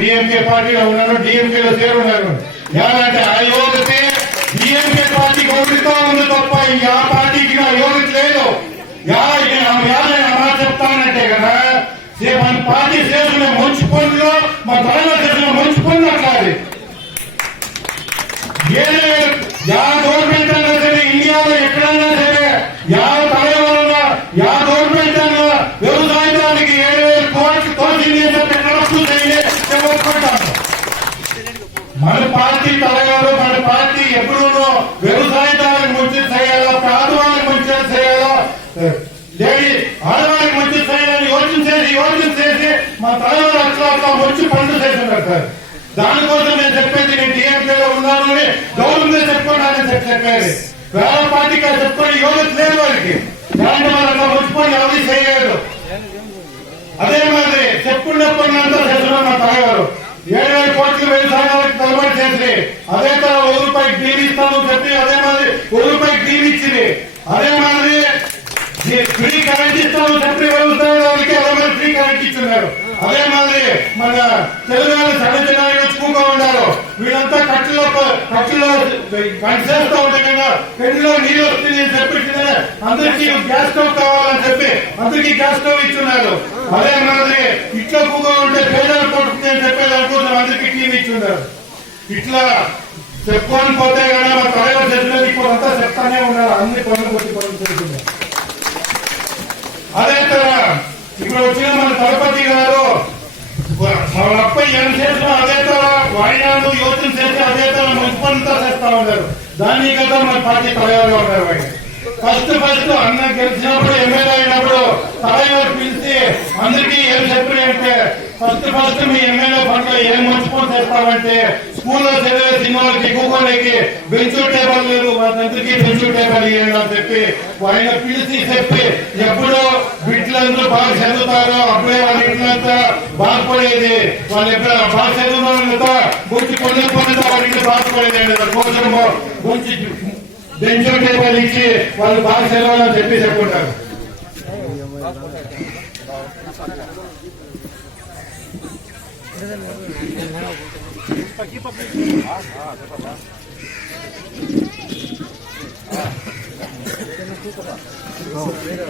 DMK పార్టీలో ఉన్నాను, డిఎంకేలో చేరున్నాను. ఎలాంటి ఆ యోగత డిఎంకే పార్టీకి ఓడితో ఉంది తప్ప ఆ పార్టీకి నా యోగత లేదు. మాట చెప్తానంటే కదా మన పార్టీ చేసిన మంచి పనులు మా తలలో చేసిన మంచి పనులు అట్లాది గవర్నమెంట్ అన్నా సరే, ఇండియాలో ఎక్కడన్నా సరే, తలవాలన్నా గవర్నమెంట్ అన్నా వ్యవసాయానికి 7,000 కోట్లు తోచింది మన పార్టీ తలగారు. మన పార్టీ ఎప్పుడూ వ్యవసాయదారులకు మంచి చేయాలో, పేదవాళ్ళకి మంచి చేయాలో, ఆడవాళ్ళకి మంచి చేయాలని యోచన చేసి మా తలవారు అట్లా మంచి పనులు చేస్తున్నారు సార్. దానికోసం నేను చెప్పేది, నేను టీఎంపీలో ఉన్నాను అని గౌరవంగా చెప్పుకోవడానికి చెప్పేది. వేరే పార్టీగా చెప్పుకొని యోగత లేదు వారికి. దాంట్లో వాళ్ళ మంచి పనులు ఎవరి చేయలేదు. అదే మాదిరి చెప్పుకున్నప్పటినంతా చేస్తున్నారు మా తలగారు. 7,000 కోట్లు వ్యవసాయాలకు తలబడి చేసి, అదే తన రూపాయికి డీల్ ఇస్తాను చెప్పి అదే మాదిరి రూపాయికి డీల్ ఇచ్చింది. అదే మాదిరి ఫ్రీ కరెంట్ ఇస్తాను చెప్పి వ్యవసాయాలకి అదే మాదిరి ఫ్రీ కరెంట్ ఇస్తున్నారు. అదే మాదిరి మన తెలుగు సడచనాలు ఎక్కువగా ఉన్నారు. వీళ్ళంతా కట్టులో పనిచేస్తూ ఉంటే కదా పెళ్లిలో నీళ్ళు వస్తుంది అని చెప్పి అందరికీ గ్యాస్ స్టవ్ కావాలని చెప్పి అందరికీ గ్యాస్ స్టవ్ ఇస్తున్నారు. అదే మాదిరి ఇట్లా ఎక్కువగా ఉంటే పేదలు కొడుతుంది అని చెప్పి దానికోసం అందరికీ టీవీ ఇస్తున్నారు. ఇట్లా చెప్పుకొని పోతే కదా మా త్వరగా చెప్పినది ఇప్పుడంతా చెప్తానే ఉన్నారు. అన్ని పనులు పనులు చేస్తున్నారు. అదే తర ఇప్పుడు వచ్చిన మన తలపతి గారు మన అప్ప ఏం చేసినా అదే తర వాయినాడు యోచన చేసి అదే తర మంచి పనులతో చేస్తా ఉన్నారు. దాన్ని కదా మన పార్టీ తలగారుగా ఉన్నారు. ఫస్ట్ అన్న గెలిచినప్పుడు ఎమ్మెల్యే అయినప్పుడు తలగారు పిలిచి అందరికీ ఏం చెప్పారంటే, ఫస్ట్ మీ ఎమ్మెల్యే ఫండ్లో ఏం మంచి పని చేస్తామంటే, స్కూల్లో చదివే సినిమాలకి కూకోలేకి బెంచ్ టేబుల్ లేదు, వాళ్ళందరికీ బెంచ్ టేబుల్ ఇవ్వండి అని చెప్పి ఆయన పిలిచి చెప్పి, ఎప్పుడో బిడ్డలందరూ బాగా చదువుతారో అప్పుడే వాళ్ళ ఇంట్లో బాగుపడేది. వాళ్ళు ఎప్పుడు బాగా చదువుతా గురించి కొన్ని వాళ్ళ ఇంట్లో బాగుపడేది. కోసం గురించి బెంచ్ టేబుల్ ఇచ్చి వాళ్ళు బాగా చదవాలని చెప్పి చెప్పుకుంటారు.